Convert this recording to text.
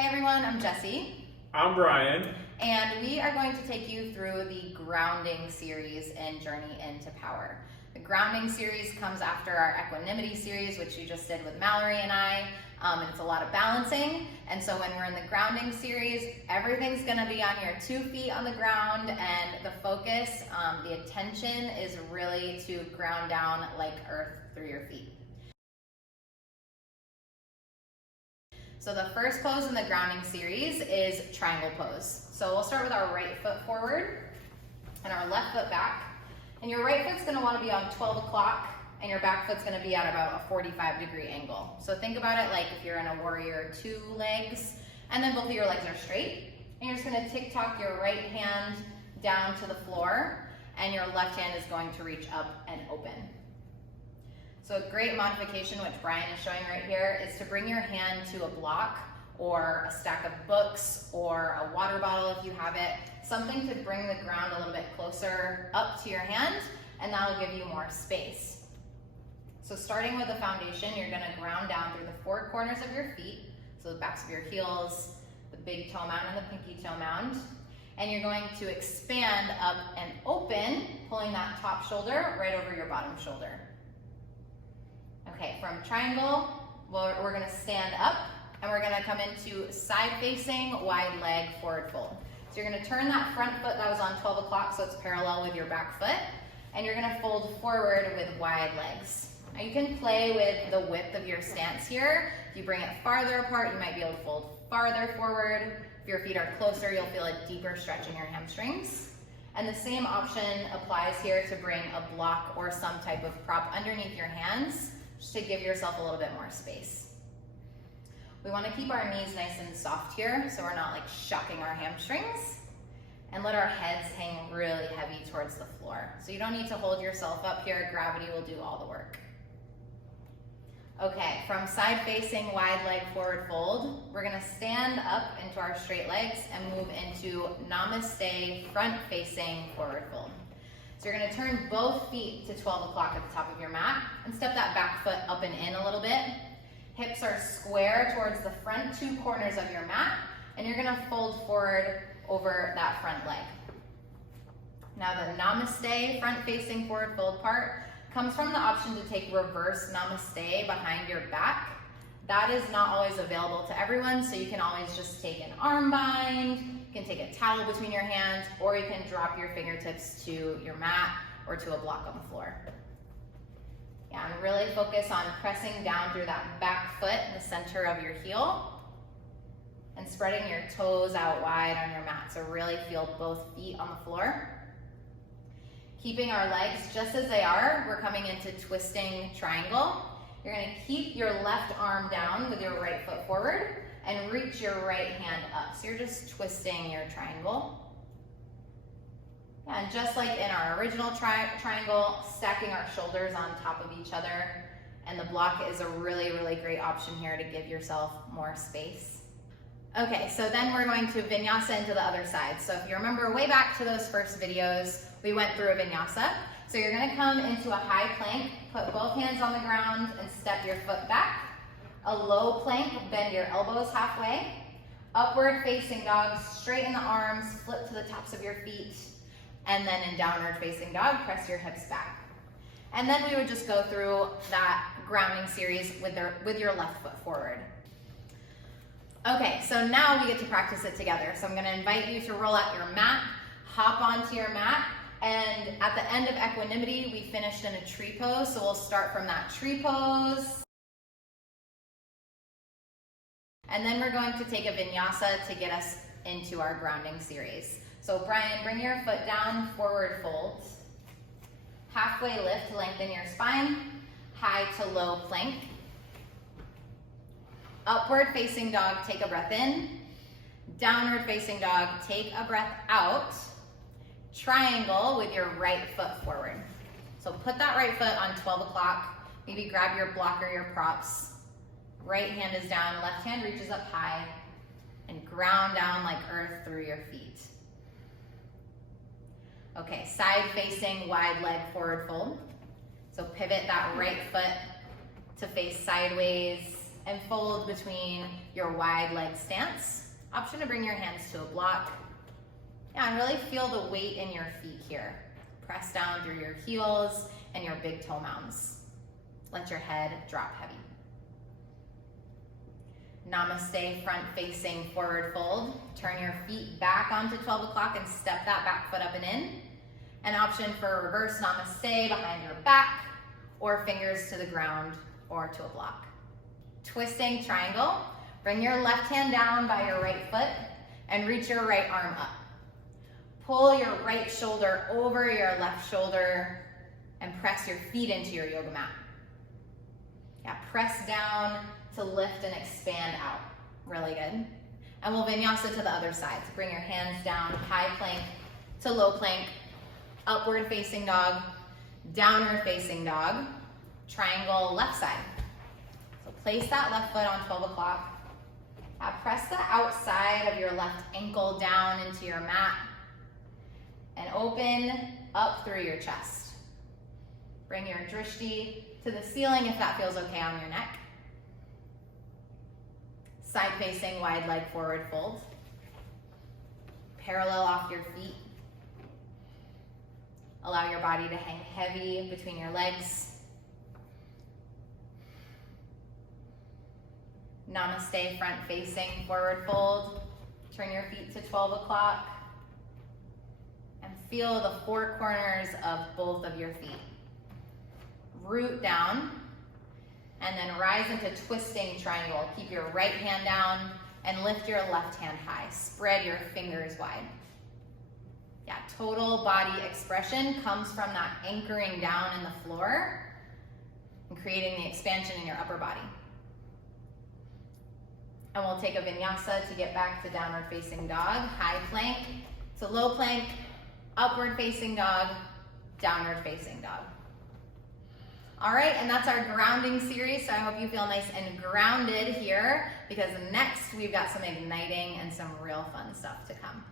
Hi everyone, I'm Jessie. I'm Brian. And we are going to take you through the grounding series in Journey into Power. The grounding series comes after our equanimity series, which we just did with Mallory and I. And it's a lot of balancing. And so when we're in the grounding series, everything's gonna be on your 2 feet on the ground, and the focus, the attention is really to ground down like earth through your feet. So the first pose in the grounding series is triangle pose. So we'll start with our right foot forward and our left foot back. And your right foot's gonna wanna be on 12 o'clock and your back foot's gonna be at about a 45-degree angle. So think about it like if you're in a warrior 2 legs, and then both of your legs are straight. And you're just gonna tick-tock your right hand down to the floor, and your left hand is going to reach up and open. So a great modification, which Brian is showing right here, is to bring your hand to a block or a stack of books or a water bottle if you have it, something to bring the ground a little bit closer up to your hand, and that'll give you more space. So starting with the foundation, you're gonna ground down through the 4 corners of your feet, so the backs of your heels, the big toe mound and the pinky toe mound, and you're going to expand up and open, pulling that top shoulder right over your bottom shoulder. Okay, from triangle, we're gonna stand up and we're gonna come into side facing, wide leg, forward fold. So you're gonna turn that front foot that was on 12 o'clock so it's parallel with your back foot, and you're gonna fold forward with wide legs. Now you can play with the width of your stance here. If you bring it farther apart, you might be able to fold farther forward. If your feet are closer, you'll feel a deeper stretch in your hamstrings. And the same option applies here to bring a block or some type of prop underneath your hands, just to give yourself a little bit more space. We want to keep our knees nice and soft here, so we're not like shocking our hamstrings, and let our heads hang really heavy towards the floor. So you don't need to hold yourself up here, gravity will do all the work. Okay, from side facing, wide leg, forward fold, we're gonna stand up into our straight legs and move into Namaste, front facing, forward fold. So you're gonna turn both feet to 12 o'clock at the top of your mat and step that back foot up and in a little bit. Hips are square towards the front 2 corners of your mat, and you're gonna fold forward over that front leg. Now the Namaste, front facing, forward fold part comes from the option to take reverse Namaste behind your back. That is not always available to everyone, so you can always just take an arm bind, you can take a towel between your hands, or you can drop your fingertips to your mat or to a block on the floor. Yeah, and really focus on pressing down through that back foot in the center of your heel and spreading your toes out wide on your mat. So really feel both feet on the floor. Keeping our legs just as they are, we're coming into twisting triangle. You're gonna keep your left arm down with your right foot forward and reach your right hand up. So you're just twisting your triangle. Yeah, and just like in our original triangle, stacking our shoulders on top of each other. And the block is a really, really great option here to give yourself more space. Okay, so then we're going to vinyasa into the other side. So if you remember way back to those first videos, we went through a vinyasa. So you're gonna come into a high plank, put both hands on the ground and step your foot back. A low plank, bend your elbows halfway. Upward facing dog, straighten the arms, flip to the tops of your feet. And then in downward facing dog, press your hips back. And then we would just go through that grounding series with your left foot forward. Okay, so now we get to practice it together. So I'm gonna invite you to roll out your mat, hop onto your mat, and at the end of equanimity, we finished in a tree pose, so we'll start from that tree pose. And then we're going to take a vinyasa to get us into our grounding series. So Brian, bring your foot down, forward fold. Halfway lift, lengthen your spine, high to low plank. Upward facing dog, take a breath in. Downward facing dog, take a breath out. Triangle with your right foot forward. So put that right foot on 12 o'clock. Maybe grab your block or your props. Right hand is down, left hand reaches up high, and ground down like earth through your feet. Okay, side facing, wide leg, forward fold. So pivot that right foot to face sideways. and fold between your wide leg stance. Option to bring your hands to a block. Yeah, and really feel the weight in your feet here. Press down through your heels and your big toe mounds. Let your head drop heavy. Namaste, front facing forward fold. Turn your feet back onto 12 o'clock and step that back foot up and in. An option for reverse namaste behind your back, or fingers to the ground or to a block. Twisting triangle. Bring your left hand down by your right foot and reach your right arm up. Pull your right shoulder over your left shoulder and press your feet into your yoga mat. Yeah, press down to lift and expand out. Really good. And we'll vinyasa to the other side. So bring your hands down, high plank to low plank, upward facing dog, downward facing dog, triangle left side. So place that left foot on 12 o'clock. Press the outside of your left ankle down into your mat and open up through your chest. Bring your drishti to the ceiling if that feels okay on your neck. Side facing wide leg forward fold. Parallel off your feet. Allow your body to hang heavy between your legs. Namaste, front facing forward fold. Turn your feet to 12 o'clock. And feel the four corners of both of your feet. Root down, and then rise into twisting triangle. Keep your right hand down and lift your left hand high. Spread your fingers wide. Yeah, total body expression comes from that anchoring down in the floor and creating the expansion in your upper body. And we'll take a vinyasa to get back to downward facing dog, high plank to low plank, upward facing dog, downward facing dog. All right, and that's our grounding series, so I hope you feel nice and grounded here, because next we've got some igniting and some real fun stuff to come.